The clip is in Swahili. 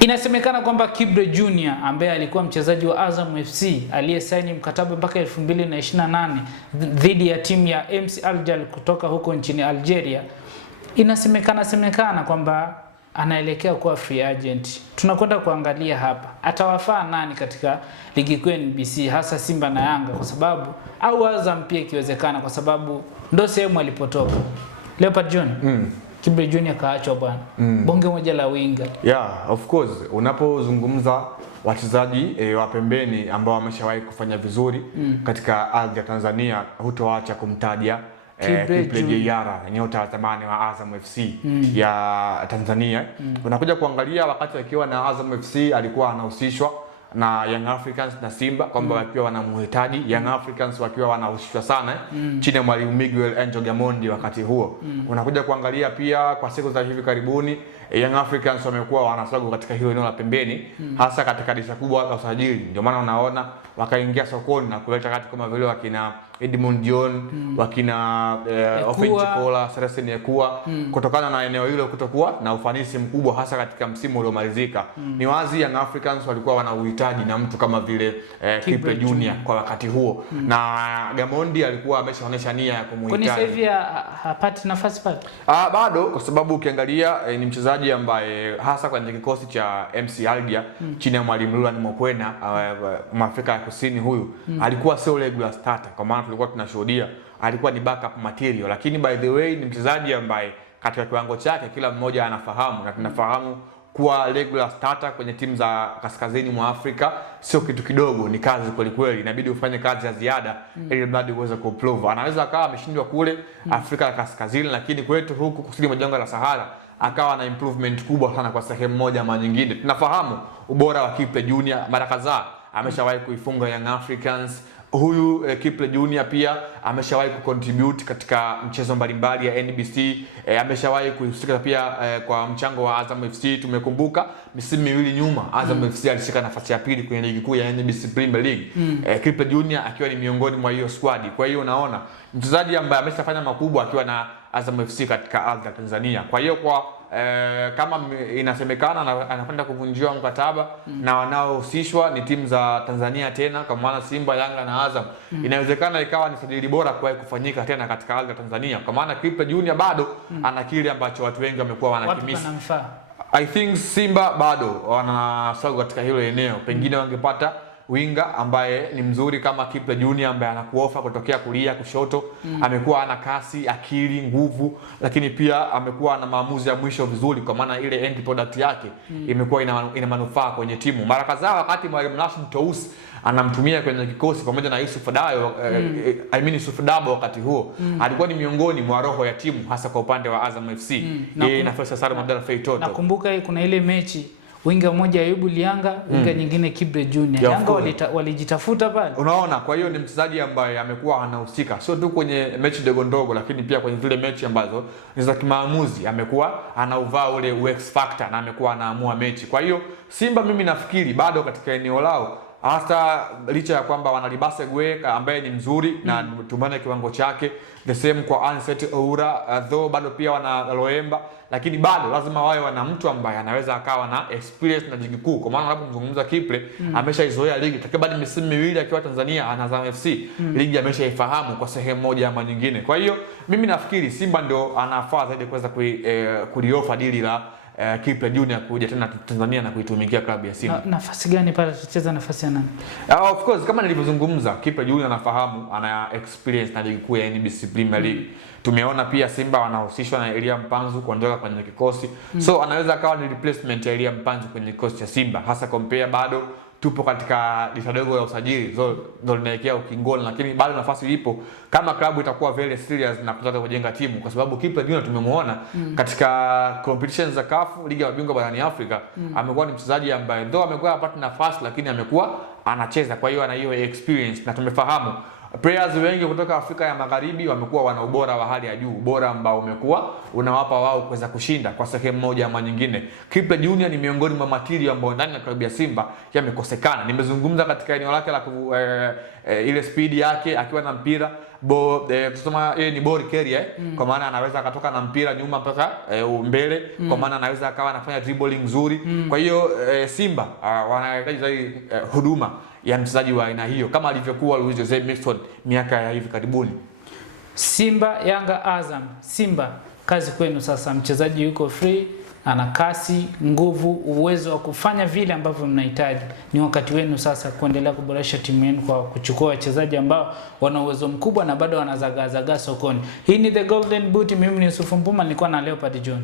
Inasemekana kwamba Kibre Junior ambaye alikuwa mchezaji wa Azam FC aliyesaini mkataba mpaka 2028 dhidi ya timu ya MC Alger kutoka huko nchini Algeria, inasemekana kwamba anaelekea kuwa free agent. Tunakwenda kuangalia hapa atawafaa nani katika ligi kuu NBC, hasa Simba na Yanga, kwa sababu au Azam pia ikiwezekana, kwa sababu ndo sehemu alipotoka Leopard John. Kibre Junior kaachwa bwana. Bonge moja la winga. Yeah, of course. Unapozungumza wachezaji wa pembeni ambao wameshawahi kufanya vizuri katika ardhi ya Tanzania, hutoacha kumtaja Kibre Junior, nyota wa zamani wa Azam FC ya Tanzania. Unakuja kuangalia wakati akiwa na Azam FC alikuwa anahusishwa na Young Africans na Simba kwamba wakiwa wanamhitaji. Young Africans wakiwa wanahusishwa sana chini ya mwalimu Miguel Angel Gamondi wakati huo. Unakuja kuangalia pia kwa siku za hivi karibuni Young Africans wamekuwa wanasagu katika hilo eneo la pembeni, hasa katika dirisha kubwa la usajili. Ndio maana unaona wakaingia sokoni na kuleta kati kama vile wakina Edmund John, wakina Ofenchikola, Seresen Ekua, kutokana na eneo hilo kutokuwa na ufanisi mkubwa hasa katika msimu uliomalizika. Ni wazi Young Africans walikuwa wana uhitaji na mtu kama vile Kibre Junior kwa wakati huo. Na Gamondi alikuwa ameshaonesha nia ya kumhitaji. Kwani sasa hivi hapati nafasi pale? Bado, kwa sababu ukiangalia ni mchezaji ambaye hasa kwenye kikosi cha MC Alger chini ya mwalimu Roland Mokwena, Mwafrika ya Kusini huyu, alikuwa sio regular starter, kwa maana tulikuwa tunashuhudia alikuwa ni backup material, lakini by the way ni mchezaji ambaye katika kiwango chake kila mmoja anafahamu, na tunafahamu kuwa regular starter kwenye timu za kaskazini mwa Afrika sio kitu kidogo, ni kazi kweli kweli. Inabidi ufanye kazi ya ziada ili mradi uweze kuprove. Anaweza akawa ameshindwa kule Afrika ya Kaskazini, lakini kwetu huku kusini mwa jangwa la Sahara akawa na improvement kubwa sana kwa sehemu moja ama nyingine. Tunafahamu ubora wa Kibre Junior, mara kadhaa ameshawahi kuifunga Young Africans. Huyu Kibre Junior pia ameshawahi kucontribute katika mchezo mbalimbali ya NBC, ameshawahi kuhusika pia kwa mchango wa Azam FC. Tumekumbuka misimu miwili nyuma Azam FC alishika nafasi ya pili kwenye ligi kuu ya NBC Premier League, Kibre Junior akiwa ni miongoni mwa hiyo squad. Kwa hiyo unaona mchezaji ambaye ameshafanya makubwa akiwa na Azam FC katika ardhi ya Tanzania. Kwa hiyo kama inasemekana anakwenda kuvunjiwa mkataba na wanaohusishwa ni timu za Tanzania tena, kwa maana Simba, Yanga na Azam, inawezekana ikawa ni sajili bora kwa kufanyika tena katika ardhi ya Tanzania, kwa maana Kibre Junior bado ana kile ambacho watu wengi wamekuwa wanakimisi. I think Simba bado wanasagu katika hilo eneo, pengine wangepata winga ambaye ni mzuri kama Kibre Junior ambaye anakuofa kutokea kulia kushoto. Amekuwa ana kasi, akili, nguvu, lakini pia amekuwa na maamuzi ya mwisho vizuri, kwa maana ile end product yake imekuwa ina manufaa kwenye timu. Mara kadhaa wakati mwalimu Rashid Tous anamtumia kwenye kikosi pamoja na Yusuf Dayo, Yusuf Dabo wakati huo alikuwa ni miongoni mwa roho ya timu hasa kwa upande wa Azam FC. Yeye na Faisal Salum Abdalla Feitoto. Nakumbuka kuna ile mechi winga mmoja Ayubu Lianga, winga nyingine Kibre Junior. Yanga walijitafuta pale. Unaona, kwa hiyo ni mchezaji ambaye amekuwa anahusika sio tu kwenye mechi ndogo ndogo, lakini pia kwenye zile mechi ambazo ni za kimaamuzi amekuwa anauvaa ule X factor na amekuwa anaamua mechi. Kwa hiyo Simba mimi nafikiri bado katika eneo lao, hasa licha ya kwamba wanalibase Gwe ambaye ni mzuri na tumane kiwango chake, the same kwa Anset Oura, though bado pia wana Loemba, lakini bado lazima wawe wana mtu ambaye anaweza akawa na experience na ligi kuu, kwa maana unapomzungumza Kibre ameshaizoea ligi takriban misimu miwili akiwa Tanzania ana Azam FC, ligi ameshaifahamu kwa sehemu moja ama nyingine. Kwa hiyo mimi nafikiri Simba ndio anafaa zaidi kuweza kuliofa dili la Kibre Junior kuja tena Tanzania na kuitumikia klabu ya Simba. Nafasi gani pale tutacheza, nafasi ya nani? Of course kama nilivyozungumza, Kibre Junior anafahamu, ana experience na ligi kuu ya NBC Premier League. Tumeona pia Simba wanahusishwa na Elia Mpanzu kuondoka kwenye kikosi. So anaweza akawa ni replacement ya Elia Mpanzu kwenye kikosi cha Simba, hasa compare bado tupo katika dirisha dogo la usajili, ndio linaelekea ukingoni, lakini bado nafasi ipo kama klabu itakuwa very serious na kutaka kujenga timu, kwa sababu Kibre Junior tumemuona katika competitions za CAF Ligi ya Mabingwa barani Afrika, amekuwa ni mchezaji ambaye ndio amekuwa apata nafasi, lakini amekuwa anacheza, kwa hiyo ana hiyo experience, na tumefahamu players wengi kutoka Afrika ya Magharibi wamekuwa wana ubora wa hali ya juu, ubora ambao umekuwa unawapa wao kuweza kushinda kwa sehemu moja ama nyingine. Kibre Junior ni miongoni mwa material ambao ndani ya klabu ya Simba yamekosekana. Nimezungumza katika eneo lake la ile speed yake akiwa na mpira, tusema yeye ni ball carrier kwa maana anaweza akatoka na mpira nyuma mpaka mbele kwa maana anaweza akawa anafanya dribbling nzuri. Kwa hiyo Simba wanahitaji zaidi huduma ya mchezaji wa aina hiyo kama alivyokuwa Luis Jose Miquissone miaka ya hivi karibuni. Simba, Yanga, Azam. Simba, kazi kwenu sasa. Mchezaji yuko free, ana kasi, nguvu, uwezo wa kufanya vile ambavyo mnahitaji. Ni wakati wenu sasa kuendelea kuboresha timu yenu kwa kuchukua wachezaji ambao wana uwezo mkubwa na bado wanazagaa sokoni. Hii ni The Golden Boot, mimi ni Yusuf Mbuma, nilikuwa na Leopard John.